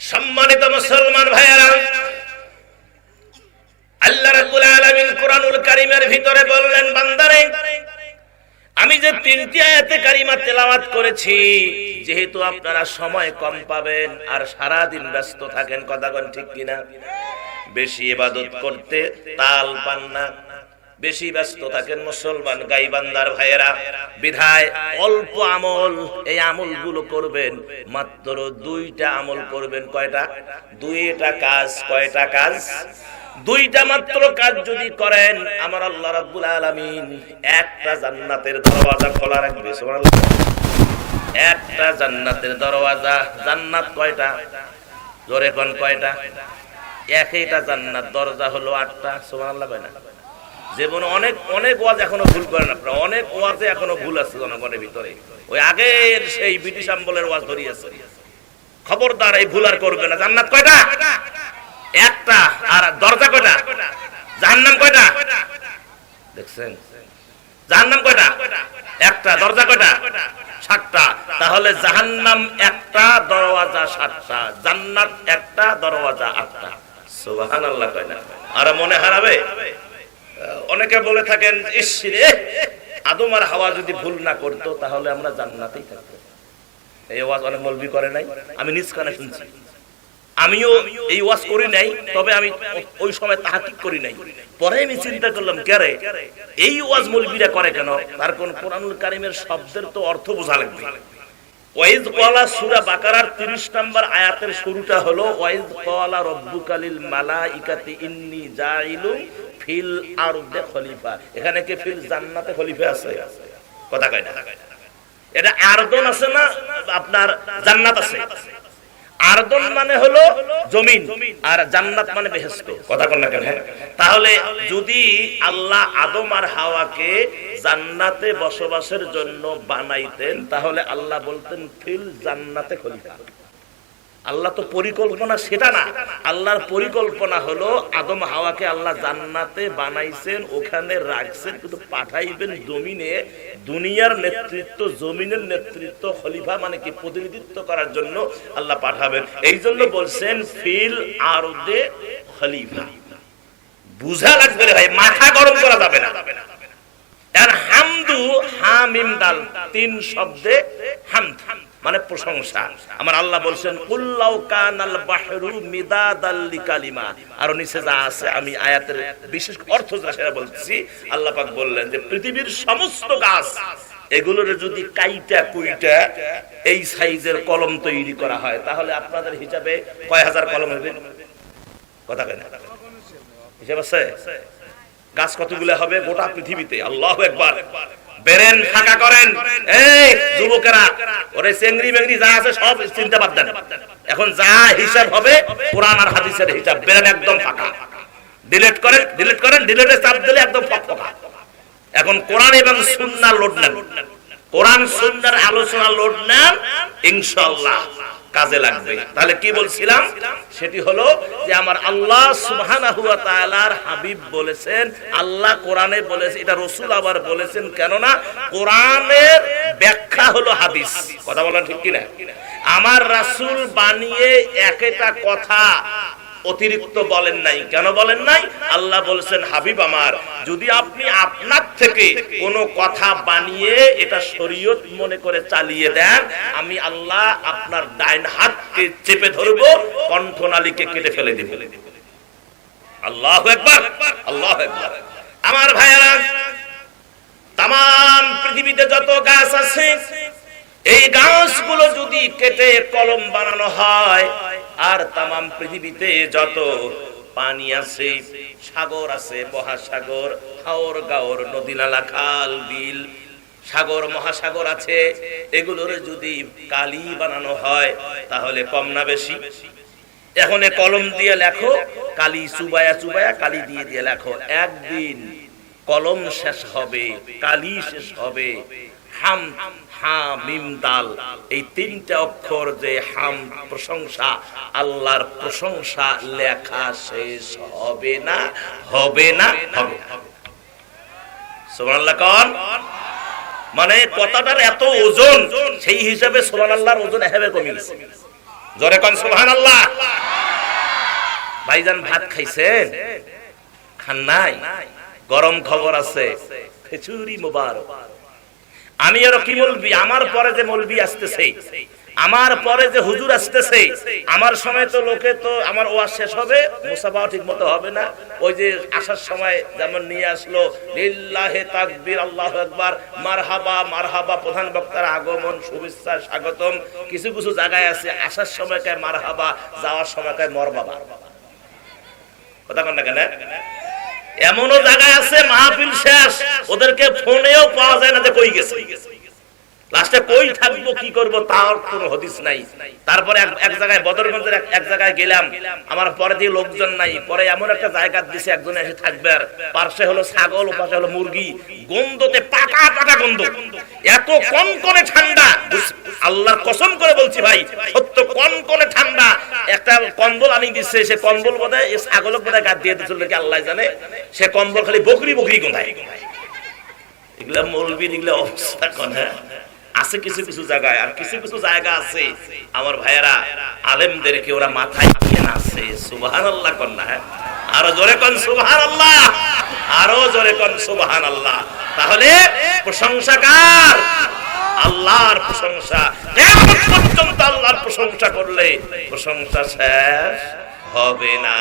সম্মানিত মুসলমান ভাইয়েরা, আল্লাহ রাব্বুল আলামিন কোরআনুল কারীমের ভিতরে বললেন, বান্দারে আমি যে তিনটি আয়াতে কারিমা তেলাওয়াত করেছি, যেহেতু আপনারা সময় কম পাবেন আর সারা দিন ব্যস্ত থাকেন, কথা কোন ঠিক কিনা? বেশি ইবাদত করতে তাল পান না, বেশি ব্যস্ত থাকেন মুসলমান গাইবান্দার ভাইয়েরা, বিধায় অল্প আমল, এই আমলগুলো করবেন, মাত্র দুইটা আমল করবেন। কয়টা? দুইটা কাজ। কয়টা কাজ? দুইটা মাত্র কাজ যদি করেন, আমার আল্লাহ রাব্বুল আলামিন একটা জান্নাতের দরওয়াজা খোলা রাখবে। সুবহানাল্লাহ। একটা জান্নাতের দরওয়াজা। জান্নাত কয়টা? জোরে কোন কয়টা? একটা জান্নাত দরজা হলো 8টা। সুবহানাল্লাহ। কয় না? জীবনে অনেক অনেক ওয়াজ এখনো ভুল করেন আপনারা, অনেক ওয়াজে এখনো ভুল আছে জনগণের ভিতরে। ওই আগের সেই ব্রিটিশ আমলের ওয়াজ ধরিয়েছে। খবরদার এই ভুল আর করবে না। জান্নাত কয়টা? একটা। আর দরজা কয়টা? জাহান্নাম কয়টা? দেখছেন? জাহান্নাম কয়টা? একটা। দরজা কয়টা? 7টা। তাহলে জাহান্নাম একটা, দরওয়াজা 7টা, জান্নাত একটা, দরওয়াজা 8টা। সুবহানাল্লাহ। কয় না? আর মনে হারাবে। অনেকে বলে থাকেন, ইস রে, আদম আর হাওয়া যদি ভুল না করতো তাহলে আমরা জান্নাতেই থাকতাম। এই ওয়াজ অনেক মৌলবি করে নাই, আমি নিজ কানে শুনছি। আমিও এই ওয়াজ করি নাই, তবে আমি ওই সময় তাহাকিক করি নাই। পরে আমি চিন্তা করলাম, কেরে এই ওয়াজ মৌলবিরা করে কেন? তার কোন কোরআনুল কারীমের শব্দের তো অর্থ বোঝা লাগবে। ওয়াইজ ক্বালা সূরা বাকারার 30 নম্বর আয়াতের শুরুটা হলো ওয়াইজ ক্বালা রাব্বুকা লিল মালাইকাতি ইন্নী জাইলুন ফিল আরদে খলিফা। এখানে কি ফিল জান্নাতে খলিফা আছে? কথা কয় না? এটা আরদন আছে না, আপনার জান্নাত আছে। আরদন মানে হলো জমিন, আর জান্নাত মানে বেহেশত। কথা কন না কেন? তাহলে যদি আল্লাহ আদম আর হাওয়াকে জান্নাতে বসবাসের জন্য বানাইতেন, তাহলে আল্লাহ বলতেন ফিল জান্নাতে খলিফা। আল্লাহ তো পরিকল্পনা সেটা না। আল্লাহর পরিকল্পনা হলো আদম হাওয়াকে আল্লাহ জান্নাতে বানাইছেন, ওখানে রাখছেন, কিন্তু পাঠাইবেন জমিনে, দুনিয়ার নেতৃত্ব, জমিনের নেতৃত্ব, খলিফা মানে কি প্রতিনিধিত্ব করার জন্য আল্লাহ পাঠাবেন। এই জন্য বলছেন ফিল আরদে খলিফা। বুঝা লাগবে রে ভাই, মাথা গরম করা যাবে না। আর হামদু, হামিম দাল, 3 শব্দে হামদ মানে প্রশংসা। আমার আল্লাহ বলছেন কুল্লাউ কানাল বাহরু মিদাদাল লিকালিমা। আর নিচে যা আছে আমি আয়াতের বিশেষ অর্থ যা সেটা বলছি। আল্লাহ পাক বললেন যে পৃথিবীর সমস্ত গাছ, এগুলোর যদি কাইটা কুইটা এই সাইজের কলম তৈরি করা হয়, তাহলে আপনাদের হিসাবে কয় হাজার কলম হবে? কথা কয় না? হিসাব আছে? গাছ কতগুলো হবে গোটা পৃথিবীতে? আল্লাহু আকবার। বেরেন ফাঁকা করেন, এই যুবকেরা, ওরে চেংড়ি মেংড়ি যা আছে সব চিন্তা বাদ দেন। এখন যা হিসাব হবে কোরআন আর হাদিসের হিসাব। বেরেন একদম ফাঁকা, ডিলিট করেন, ডিলিট করেন, ডিলিটে চাপ দিলে একদম ফাঁকা। এখন কোরআন এবং সুন্নাহ লোড নেন, কোরআন সুন্নাহর আলোচনা লোড নেন, ইনশাআল্লাহ কাজে লাগবে। তাহলে কি বলছিলাম? সেটি হলো যে আমার আল্লাহ সুবহানাহু ওয়া তাআলার হাবিব বলেছেন, আল্লাহ কোরআনে বলেছে, এটা রাসূল আবার বলেছেন। কেননা কোরআনের ব্যাখ্যা হলো হাদিস। কথা বলেন ঠিক কি না? আমার রাসূল বানিয়ে একটা কথা অতিরিক্ত বলেন নাই। কেন বলেন নাই? আল্লাহ বলেছেন, হাবিব আমার, যদি আপনি আপনার থেকে কোনো কথা বানিয়ে এটা শরীয়ত মনে করে চালিয়ে দেন, আমি আল্লাহ আপনার ডাইন হাতকে চেপে ধরব, কণ্ঠনালীকে কেটে ফেলে দেব। আল্লাহু আকবার, আল্লাহু আকবার। আমার ভাইয়েরা, তাম পৃথিবীতে যত গাছ আছে, এই গাছগুলো যদি কেটে কলম বানানো হয়, আর তাম পৃথিবীতে যত পানি আছে, সাগর আছে, মহাসাগর, হাওর গাওর, নদী নালা, খাল বিল, সাগর মহাসাগর আছে, এগুলোর যদি কালি বানানো হয়, তাহলে কম না বেশি? এখন কলম দিয়ে লেখো, কালি চুবায়া চুবায়া কালি দিয়ে দিয়ে লেখো, একদিন কলম শেষ হবে, কালি শেষ হবে। হাম, হা, মিম, দাল, এই 3টা অক্ষর যে হাম, প্রশংসা, আল্লাহর প্রশংসা লেখা শেষ হবে না, হবে না, হবে। সুবহানাল্লাহ কোন? মানে কথাটার এত ওজন, সেই হিসাবে সুবহানাল্লাহর ওজন এভাবে কমে গেছে। জোরে কোন সুবহানাল্লাহ। ভাইজান ভাত খাইছেন? খান নাই? গরম খবর আছে, খিচুড়ি মুবারক। আমি আর কি বলবি, আমার পরে যে মৌলবি আসতেছে, আমার পরে যে হুজুর আসতেছে, আমার সময় তো লোকে তো আমার ওয়াজ শেষ হবে, মুসাফা ঠিক মতো হবে না। ওই যে আসার সময় যেমন নিয়ে আসলো লিল্লাহি তাকবীর আল্লাহু আকবার মারহাবা মারহাবা, প্রধান বক্তার আগমন শুভেচ্ছা স্বাগতম। কিছু কিছু জায়গায় আছে আসার সময় কয় মারহাবা, যাওয়ার সময় কয় মরবাবা। কথা কন না কেন? এমনও জায়গায় আছে মাহফিল শেষ, ওদেরকে ফোনেও পাওয়া যায় না যে কই গেছে, লাস্টে কই থাকবো কি করব তার কোনো হদিস নাই। তারপরে এক জায়গায় বদরগঞ্জের এক জায়গায় গেলাম, আমার পরে দিয়ে লোকজন নাই, পরে এমন একটা জায়গা দিছে একজন এসে থাকবে, আর পাশে হলো ছাগল, পাশে হলো মুরগি, গন্ধতে পাকা পাকা গন্ধ, এত কনকনে ঠান্ডা। আল্লাহর কসম করে বলছি ভাই, সত্য কনকনে ঠান্ডা। একটা কম্বল আনি দিচ্ছে, সে কম্বল বোধহয় ছাগলক বোধহয় গাদ দিয়ে দিচ্ছিল কি আল্লাহ জানে, সে কম্বল খালি বকরি বকরি গন্ধায়। এগুলা মৌলবীর এগুলা অবস্থা কোন আছে কিছু কিছু জায়গায়, আর কিছু কিছু জায়গা আছে আমার ভাইয়েরা আলেমদেরকে ওরা মাথায় নিয়ে নাচে। সুবহানাল্লাহ কোন না? আরো জোরে কোন সুবহানাল্লাহ, আরো জোরে কোন সুবহানাল্লাহ। তাহলে প্রশংসা কার? আল্লাহর প্রশংসা। কিয়ামত পর্যন্ত আল্লাহর প্রশংসা করলে প্রশংসা শেষ হবে না।